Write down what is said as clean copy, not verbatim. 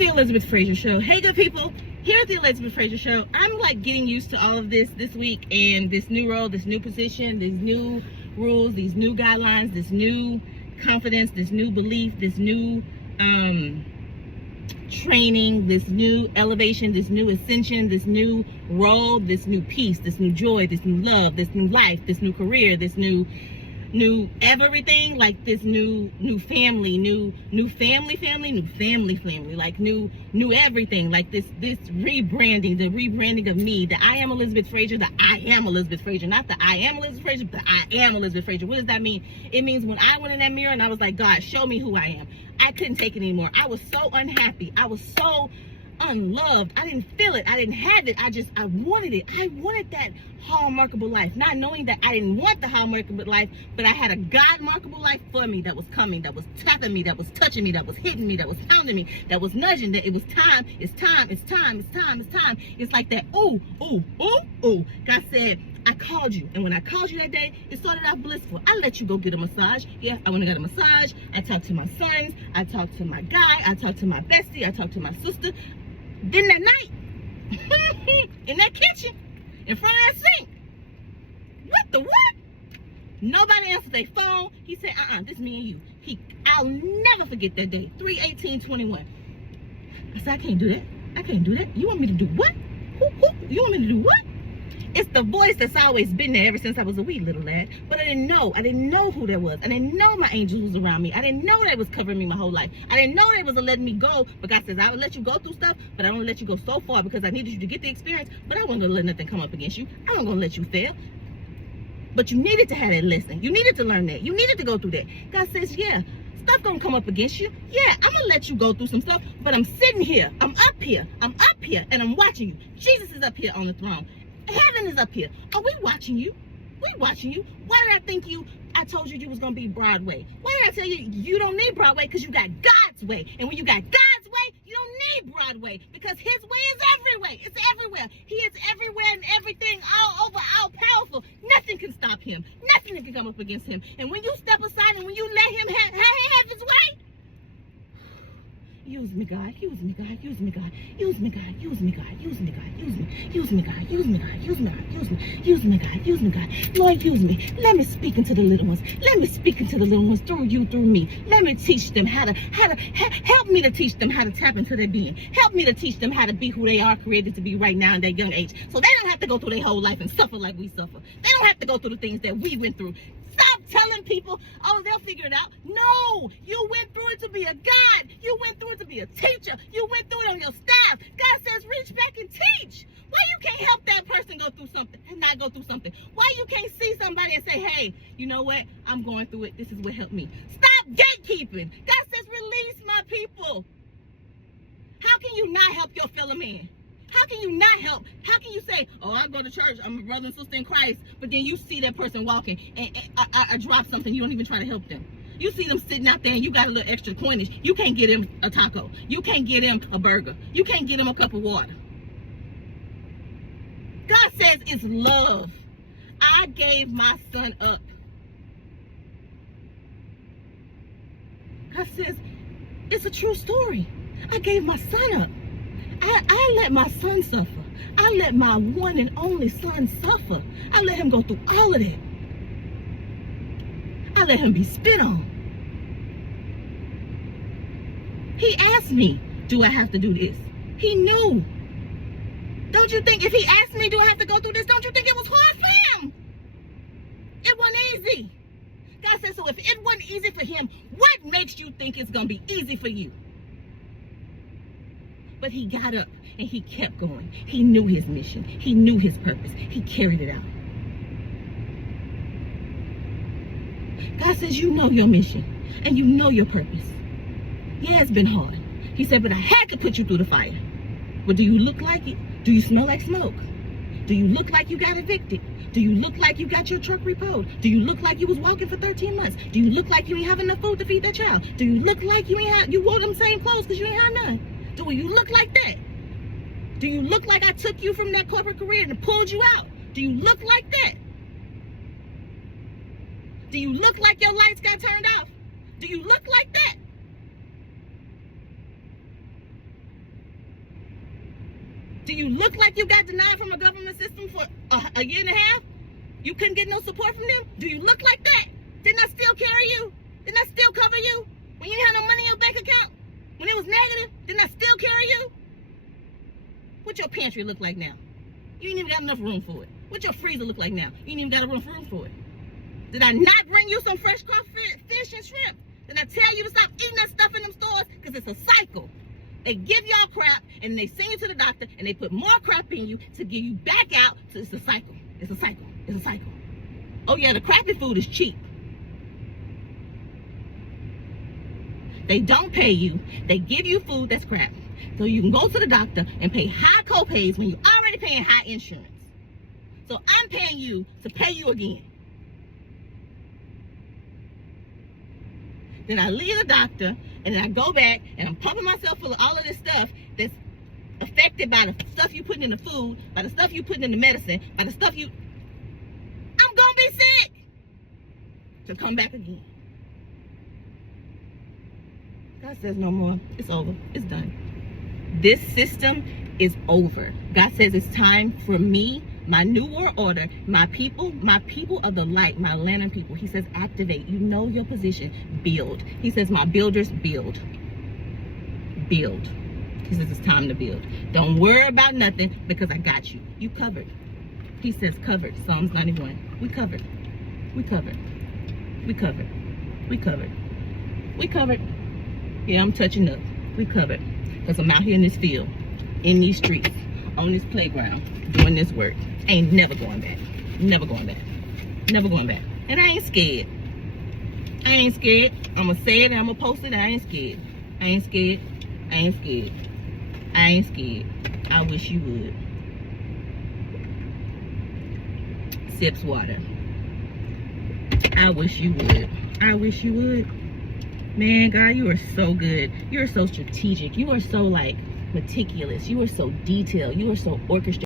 the Elizabeth Frazier Show. Hey, good people. Here at the Elizabeth Frazier Show, I'm like getting used to all of this week, and this new role, this new position, these new rules, these new guidelines, this new confidence, this new belief, this new training, this new elevation, this new ascension, this new role, this new peace, this new joy, this new love, this new life, this new career, this new everything, like this new family, new family, like new everything, like this rebranding, the rebranding of me, the I am Elizabeth Frazier, the I am Elizabeth Frazier, not the I am Elizabeth Frazier, but I am Elizabeth Frazier. What does that mean? It means when I went in that mirror and I was like, God, show me who I am. I couldn't take it anymore. I was so unhappy. I was so unloved. I didn't feel it. I didn't have it. I wanted it. I wanted that hallmarkable life, not knowing that I didn't want the hallmarkable life, but I had a God-markable life for me that was coming, that was tapping me, that was touching me, that was hitting me, that was pounding me, that was nudging, that it was time, it's time, it's time, it's time, it's time. It's like that, ooh, ooh, ooh, ooh. God said, I called you. And when I called you that day, it started out blissful. I let you go get a massage. Yeah, I went and got a massage. I talked to my sons. I talked to my guy. I talked to my bestie. I talked to my sister. Then that night, in that kitchen, in front of that sink, what the what? Nobody answered their phone. He said, this me and you. I'll never forget that day, 3/18/21. I said, I can't do that. I can't do that. You want me to do what? Who? You want me to do what? It's the voice that's always been there ever since I was a wee little lad. But I didn't know who that was. I didn't know my angels was around me. I didn't know they was covering me my whole life. I didn't know they was letting me go. But God says, I will let you go through stuff, but I won't let you go so far because I needed you to get the experience. But I wasn't going to let nothing come up against you. I wasn't going to let you fail. But you needed to have that lesson. You needed to learn that. You needed to go through that. God says, yeah, stuff gonna come up against you. Yeah, I'm gonna let you go through some stuff, but I'm sitting here. I'm up here, and I'm watching you. Jesus is up here on the throne. Heaven is up here. Are we watching you? We watching you. Why did I think I told you was gonna be Broadway? Why did I tell you don't need Broadway? Because you got God's way. And when you got God's way, you don't need Broadway. Because his way is everywhere. It's everywhere. He is everywhere and everything, all over, all powerful. Nothing can stop him. Nothing can come up against him. And when you step aside and when you let him have his way, use me, God. Use me, God. Use me, God. Use me, God. Use me, God. Use me, God. Use me. Use me, God. Use me, God. Use me, God. Use me. Use me, God. Use me, God. Lord, use me. Let me speak into the little ones. Let me speak into the little ones through you, through me. Let me teach them how to help me to teach them how to tap into their being. Help me to teach them how to be who they are created to be right now in their young age. So they don't have to go through their whole life and suffer like we suffer. They don't have to go through the things that we went through. Stop telling people, oh, they'll figure it out. No, you went through it to be a God. You went through it to be a teacher. You went through it on your staff. God says, reach back and teach. Why you can't help that person go through something and not go through something? Why you can't see somebody and say, hey, you know what? I'm going through it. This is what helped me. Stop gatekeeping. God says, release my people. How can you not help your fellow man? How can you not help? How can you say, oh, I go to church, I'm a brother and sister in Christ, but then you see that person walking and I drop something, you don't even try to help them. You see them sitting out there and you got a little extra coinage. You can't get him a taco. You can't get him a burger. You can't get him a cup of water. God says it's love. I gave my son up. God says it's a true story. I gave my son up. I let my son suffer. I let my one and only son suffer. I let him go through all of that. I let him be spit on. He asked me, do I have to do this? He knew. Don't you think if he asked me, do I have to go through this? Don't you think it was hard for him? It wasn't easy. God said, so if it wasn't easy for him, what makes you think it's going to be easy for you? But he got up and he kept going. He knew his mission. He knew his purpose. He carried it out. God says, you know your mission and you know your purpose. Yeah, it's been hard. He said, but I had to put you through the fire. But do you look like it? Do you smell like smoke? Do you look like you got evicted? Do you look like you got your truck repoed? Do you look like you was walking for 13 months? Do you look like you ain't have enough food to feed that child? Do you look like you wore them same clothes because you ain't have none? Do you look like that? Do you look like I took you from that corporate career and pulled you out? Do you look like that? Do you look like your lights got turned off? Do you look like that? Do you look like you got denied from a government system for a year and a half? You couldn't get no support from them? Do you look like that? Didn't I still carry you? Didn't I still cover you? When you didn't have no money in your bank account? When it was negative? Didn't I still carry you? What your pantry look like now? You ain't even got enough room for it. What your freezer look like now? You ain't even got enough room for it. Did I not bring you some fresh caught fish and shrimp? Did I tell you to stop eating that stuff in them stores? Because it's a cycle. They give y'all crap, and they send you to the doctor, and they put more crap in you to give you back out. So it's a cycle. It's a cycle. It's a cycle. Oh yeah, the crappy food is cheap. They don't pay you. They give you food that's crap. So you can go to the doctor and pay high co-pays when you're already paying high insurance. So I'm paying you to pay you again. Then I leave the doctor, and then I go back, and I'm pumping myself full of all of this stuff that's affected by the stuff you putting in the food, by the stuff you putting in the medicine, by the stuff you... I'm gonna be sick to come back again. God says no more. It's over. It's done. This system is over. God says it's time for me, my new world order, my people of the light, my lantern people. He says activate. You know your position. Build. He says my builders build. Build. He says it's time to build. Don't worry about nothing because I got you. You covered. He says covered. Psalms 91. We covered. We covered. We covered. We covered. We covered. Yeah, I'm touching up. We covered. Because I'm out here in this field, in these streets, on this playground, doing this work. Ain't never going back. Never going back. Never going back. And I ain't scared. I ain't scared. I'm going to say it and I'm going to post it. I ain't scared. I ain't scared. I ain't scared. I ain't scared. I wish you would. Sips water. I wish you would. I wish you would. Man, God, you are so good. You are so strategic. You are so, like, meticulous. You are so detailed. You are so orchestrated.